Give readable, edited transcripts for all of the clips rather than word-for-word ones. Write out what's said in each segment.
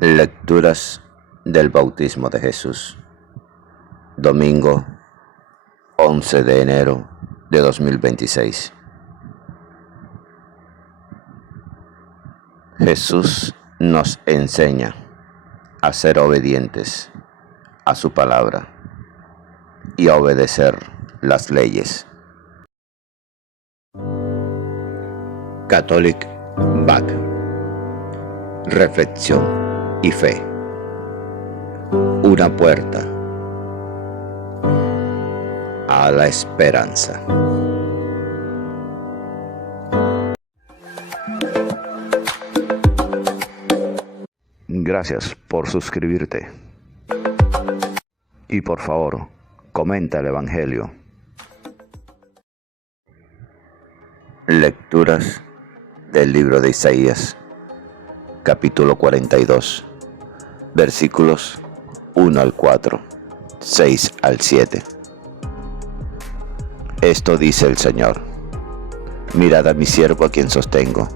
Lecturas del bautismo de Jesús. Domingo 11 de enero de 2026. Jesús nos enseña a ser obedientes a su palabra y a obedecer las leyes. Catholic Back. Reflexión y fe. Una puerta a la esperanza. Gracias por suscribirte. Y por favor, comenta el Evangelio. Lecturas del libro de Isaías, capítulo 42, versículos 1 al 4, 6 al 7. Esto dice el Señor: mirad a mi siervo a quien sostengo,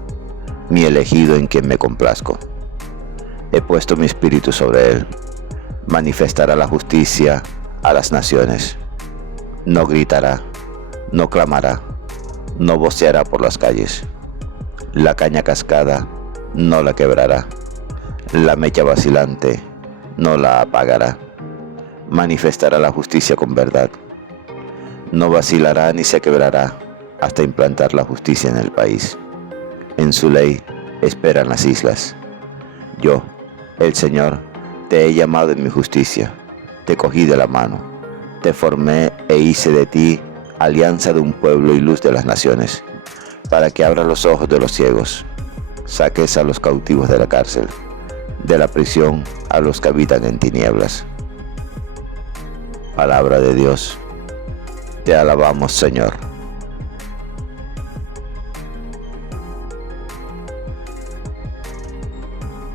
mi elegido en quien me complazco. He puesto mi espíritu sobre él, manifestará la justicia a las naciones. No gritará, no clamará, no voceará por las calles. La caña cascada no la quebrará, la mecha vacilante no la apagará. Manifestará la justicia con verdad. No vacilará ni se quebrará hasta implantar la justicia en el país. En su ley esperan las islas. Yo, el Señor, te he llamado en mi justicia, te cogí de la mano, te formé e hice de ti alianza de un pueblo y luz de las naciones, para que abras los ojos de los ciegos, saques a los cautivos de la cárcel, de la prisión a los que habitan en tinieblas. Palabra de Dios. Te alabamos, Señor.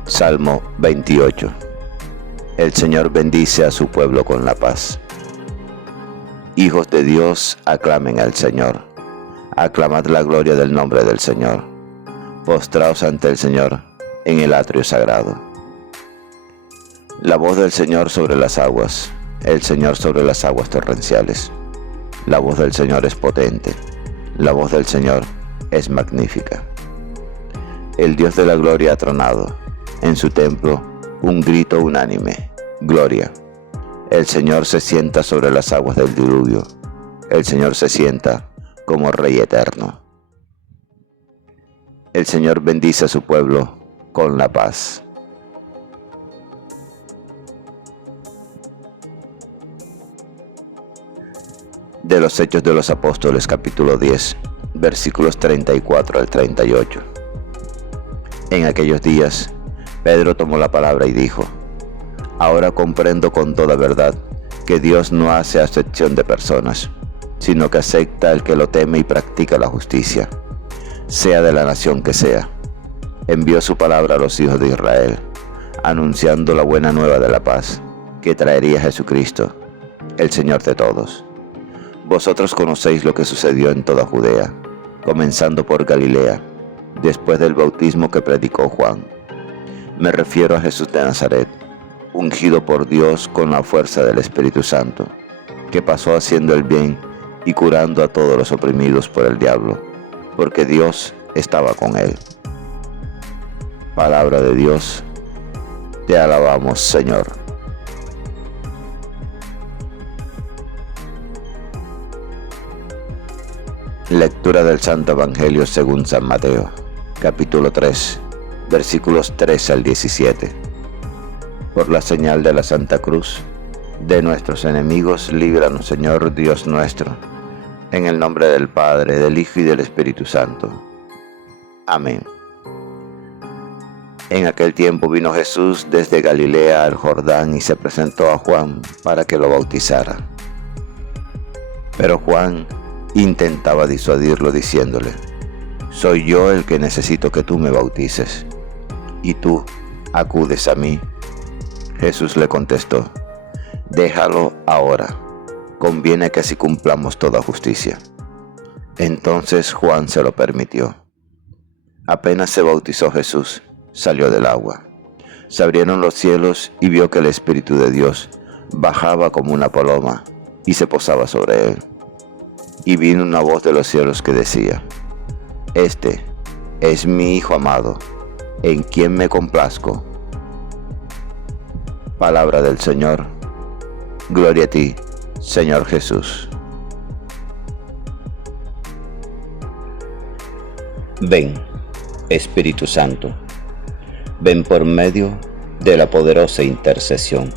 Salmo 28. El Señor bendice a su pueblo con la paz. Hijos de Dios, aclamen al Señor. Aclamad la gloria del nombre del Señor. Postraos ante el Señor en el atrio sagrado. La voz del Señor sobre las aguas, el Señor sobre las aguas torrenciales. La voz del Señor es potente, la voz del Señor es magnífica. El Dios de la gloria ha tronado, en su templo un grito unánime: gloria. El Señor se sienta sobre las aguas del diluvio, el Señor se sienta como Rey eterno. El Señor bendice a su pueblo con la paz. De los Hechos de los Apóstoles, capítulo 10, versículos 34 al 38. En aquellos días, Pedro tomó la palabra y dijo: ahora comprendo con toda verdad que Dios no hace acepción de personas, sino que acepta al que lo teme y practica la justicia, sea de la nación que sea. Envió su palabra a los hijos de Israel, anunciando la buena nueva de la paz, que traería Jesucristo, el Señor de todos. Vosotros conocéis lo que sucedió en toda Judea, comenzando por Galilea, después del bautismo que predicó Juan. Me refiero a Jesús de Nazaret, ungido por Dios con la fuerza del Espíritu Santo, que pasó haciendo el bien y curando a todos los oprimidos por el diablo, porque Dios estaba con él. Palabra de Dios. Te alabamos, Señor. Lectura del Santo Evangelio según San Mateo, capítulo 3, versículos 13 al 17. Por la señal de la Santa Cruz, de nuestros enemigos, líbranos, Señor Dios nuestro, en el nombre del Padre, del Hijo y del Espíritu Santo. Amén. En aquel tiempo vino Jesús desde Galilea al Jordán y se presentó a Juan para que lo bautizara. Pero Juan intentaba disuadirlo diciéndole: soy yo el que necesito que tú me bautices, y tú acudes a mí. Jesús le contestó: déjalo ahora, conviene que así cumplamos toda justicia. Entonces Juan se lo permitió. Apenas se bautizó Jesús, salió del agua. Se abrieron los cielos y vio que el Espíritu de Dios bajaba como una paloma y se posaba sobre él. Y vino una voz de los cielos que decía: Este es mi Hijo amado, en quien me complazco. Palabra del Señor. Gloria a ti, Señor Jesús. Ven, Espíritu Santo, ven por medio de la poderosa intercesión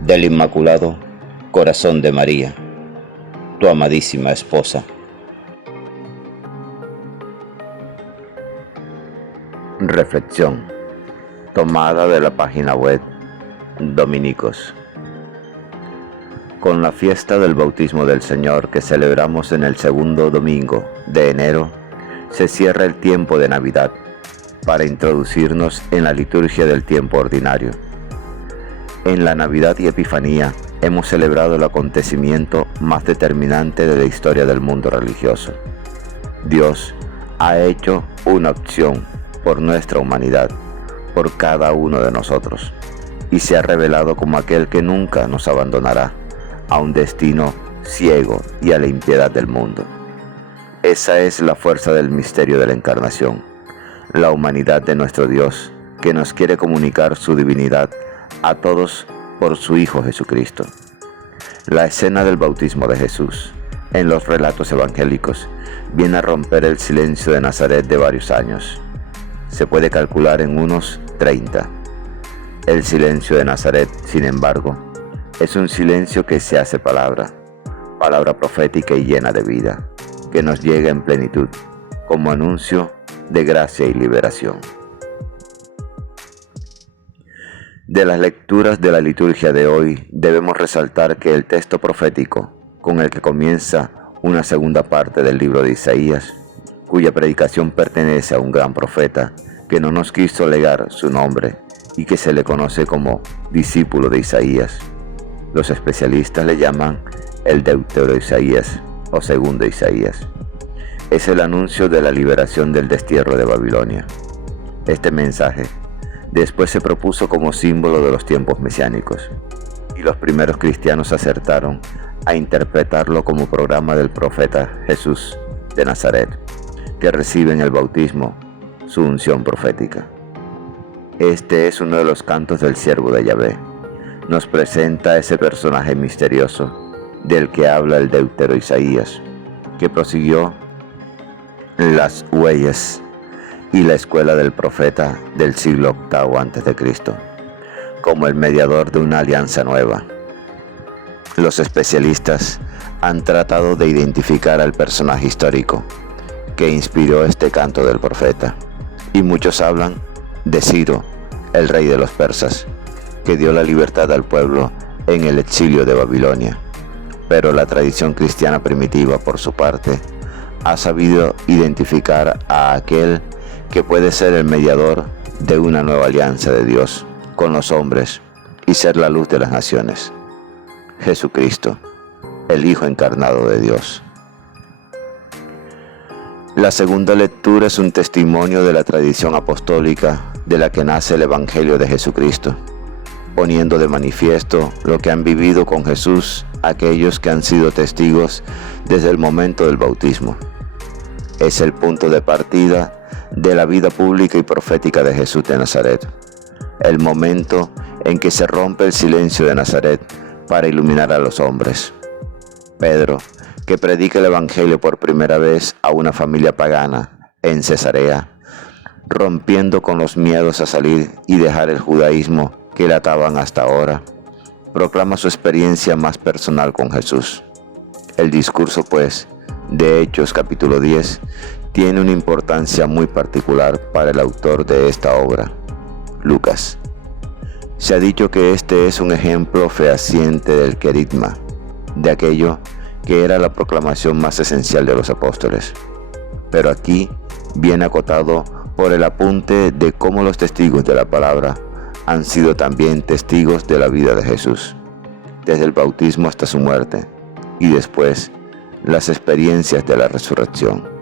del Inmaculado Corazón de María, tu amadísima esposa. Reflexión tomada de la página web Dominicos. Con la fiesta del bautismo del Señor que celebramos en el segundo domingo de enero, se cierra el tiempo de Navidad para introducirnos en la liturgia del tiempo ordinario. En la Navidad y Epifanía hemos celebrado el acontecimiento más determinante de la historia del mundo religioso. Dios ha hecho una opción por nuestra humanidad, por cada uno de nosotros, y se ha revelado como aquel que nunca nos abandonará a un destino ciego y a la impiedad del mundo. Esa es la fuerza del misterio de la encarnación, la humanidad de nuestro Dios, que nos quiere comunicar su divinidad a todos por su Hijo Jesucristo. La escena del bautismo de Jesús, en los relatos evangélicos, viene a romper el silencio de Nazaret de varios años. Se puede calcular en unos 30. El silencio de Nazaret, sin embargo, es un silencio que se hace palabra profética y llena de vida, que nos llega en plenitud, como anuncio de gracia y liberación. De las lecturas de la liturgia de hoy, debemos resaltar que el texto profético, con el que comienza una segunda parte del libro de Isaías, cuya predicación pertenece a un gran profeta que no nos quiso legar su nombre y que se le conoce como discípulo de Isaías. Los especialistas le llaman el Deutero Isaías o Segundo Isaías. Es el anuncio de la liberación del destierro de Babilonia. Este mensaje después se propuso como símbolo de los tiempos mesiánicos, y los primeros cristianos acertaron a interpretarlo como programa del profeta Jesús de Nazaret, que recibe en el bautismo su unción profética. Este es uno de los cantos del siervo de Yahvé. Nos presenta a ese personaje misterioso del que habla el Deutero Isaías, que prosiguió las huellas y la escuela del profeta del siglo VIII a.C., como el mediador de una alianza nueva. Los especialistas han tratado de identificar al personaje histórico que inspiró este canto del profeta, y muchos hablan de Ciro, el rey de los persas, que dio la libertad al pueblo en el exilio de Babilonia. Pero la tradición cristiana primitiva, por su parte, ha sabido identificar a aquel que puede ser el mediador de una nueva alianza de Dios con los hombres y ser la luz de las naciones: Jesucristo, el Hijo encarnado de Dios. La segunda lectura es un testimonio de la tradición apostólica de la que nace el Evangelio de Jesucristo, poniendo de manifiesto lo que han vivido con Jesús aquellos que han sido testigos desde el momento del bautismo. Es el punto de partida de la vida pública y profética de Jesús de Nazaret, el momento en que se rompe el silencio de Nazaret para iluminar a los hombres. Pedro, que predica el Evangelio por primera vez a una familia pagana en Cesarea, rompiendo con los miedos a salir y dejar el judaísmo que le ataban hasta ahora, proclama su experiencia más personal con Jesús. El discurso, pues, de Hechos capítulo 10, tiene una importancia muy particular para el autor de esta obra, Lucas. Se ha dicho que este es un ejemplo fehaciente del querigma, de aquello que era la proclamación más esencial de los apóstoles. Pero aquí viene acotado por el apunte de cómo los testigos de la palabra han sido también testigos de la vida de Jesús, desde el bautismo hasta su muerte, y después las experiencias de la resurrección.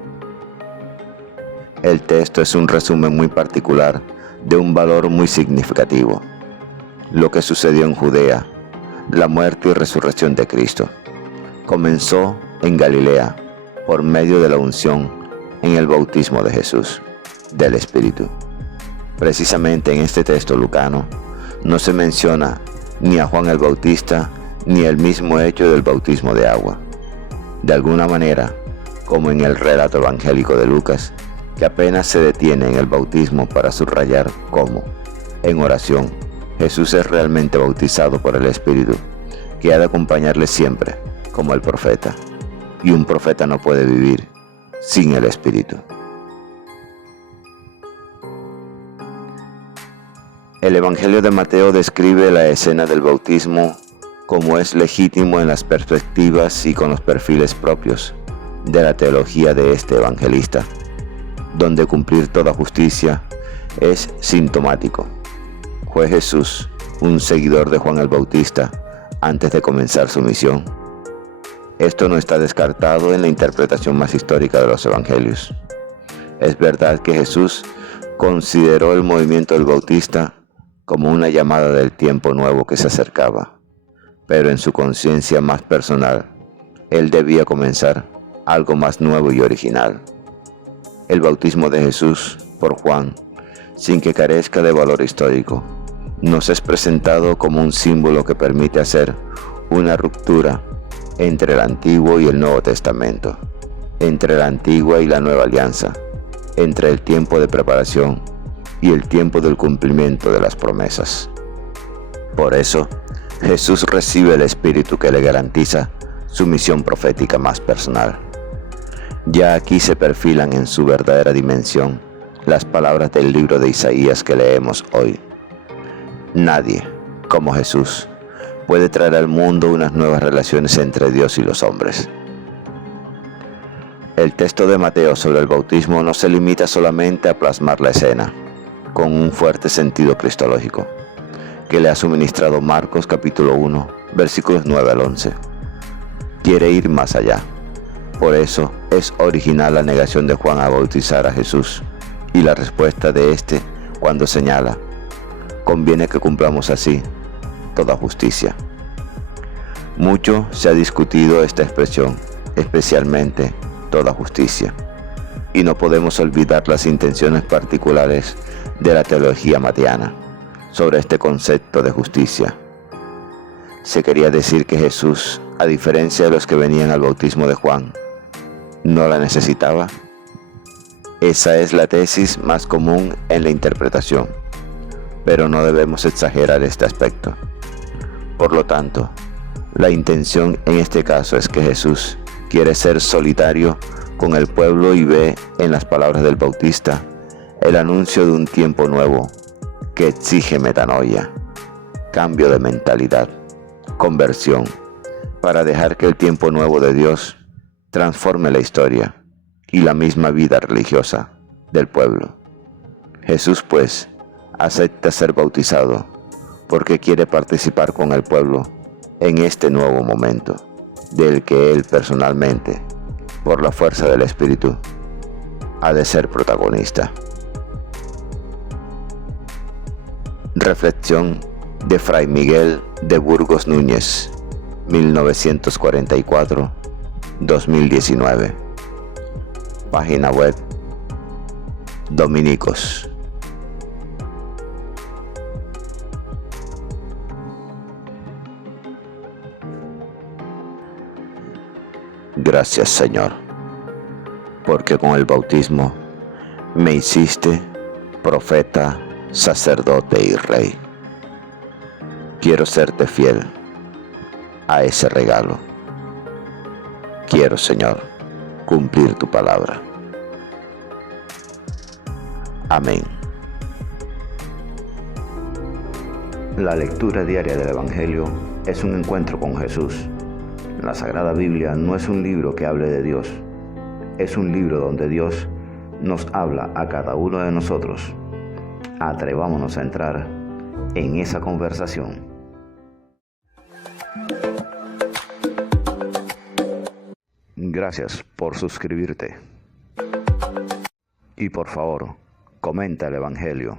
El texto es un resumen muy particular de un valor muy significativo: lo que sucedió en Judea, la muerte y resurrección de Cristo. Comenzó en Galilea por medio de la unción en el bautismo de Jesús, del Espíritu. Precisamente en este texto lucano no se menciona ni a Juan el Bautista ni el mismo hecho del bautismo de agua. De alguna manera, como en el relato evangélico de Lucas, que apenas se detiene en el bautismo para subrayar cómo, en oración, Jesús es realmente bautizado por el Espíritu, que ha de acompañarle siempre, como el profeta, y un profeta no puede vivir sin el Espíritu. El Evangelio de Mateo describe la escena del bautismo como es legítimo en las perspectivas y con los perfiles propios de la teología de este evangelista, donde cumplir toda justicia es sintomático. ¿Fue Jesús un seguidor de Juan el Bautista antes de comenzar su misión? Esto no está descartado en la interpretación más histórica de los evangelios. Es verdad que Jesús consideró el movimiento del Bautista como una llamada del tiempo nuevo que se acercaba, pero en su conciencia más personal, él debía comenzar algo más nuevo y original. El bautismo de Jesús por Juan, sin que carezca de valor histórico, nos es presentado como un símbolo que permite hacer una ruptura entre el Antiguo y el Nuevo Testamento, entre la Antigua y la Nueva Alianza, entre el tiempo de preparación y el tiempo del cumplimiento de las promesas. Por eso, Jesús recibe el Espíritu que le garantiza su misión profética más personal. Ya aquí se perfilan en su verdadera dimensión las palabras del libro de Isaías que leemos hoy. Nadie, como Jesús, puede traer al mundo unas nuevas relaciones entre Dios y los hombres. El texto de Mateo sobre el bautismo no se limita solamente a plasmar la escena, con un fuerte sentido cristológico, que le ha suministrado Marcos capítulo 1, versículos 9 al 11. Quiere ir más allá. Por eso es original la negación de Juan a bautizar a Jesús y la respuesta de éste cuando señala: conviene que cumplamos así toda justicia. Mucho se ha discutido esta expresión, especialmente toda justicia, y no podemos olvidar las intenciones particulares de la teología mateana sobre este concepto de justicia. Se quería decir que Jesús, a diferencia de los que venían al bautismo de Juan, no la necesitaba. Esa es la tesis más común en la interpretación, pero no debemos exagerar este aspecto. Por lo tanto, la intención en este caso es que Jesús quiere ser solitario con el pueblo y ve en las palabras del Bautista el anuncio de un tiempo nuevo que exige metanoia, cambio de mentalidad, conversión, para dejar que el tiempo nuevo de Dios transforme la historia y la misma vida religiosa del pueblo. Jesús, pues, acepta ser bautizado porque quiere participar con el pueblo en este nuevo momento, del que él personalmente, por la fuerza del Espíritu, ha de ser protagonista. Reflexión de Fray Miguel de Burgos Núñez, 1944-2019. Página web Dominicos. Gracias, Señor, porque con el bautismo me hiciste profeta, sacerdote y rey. Quiero serte fiel a ese regalo. Quiero, Señor, cumplir tu palabra. Amén. La lectura diaria del Evangelio es un encuentro con Jesús. La Sagrada Biblia no es un libro que hable de Dios, es un libro donde Dios nos habla a cada uno de nosotros. Atrevámonos a entrar en esa conversación. Gracias por suscribirte. Y por favor, comenta el Evangelio.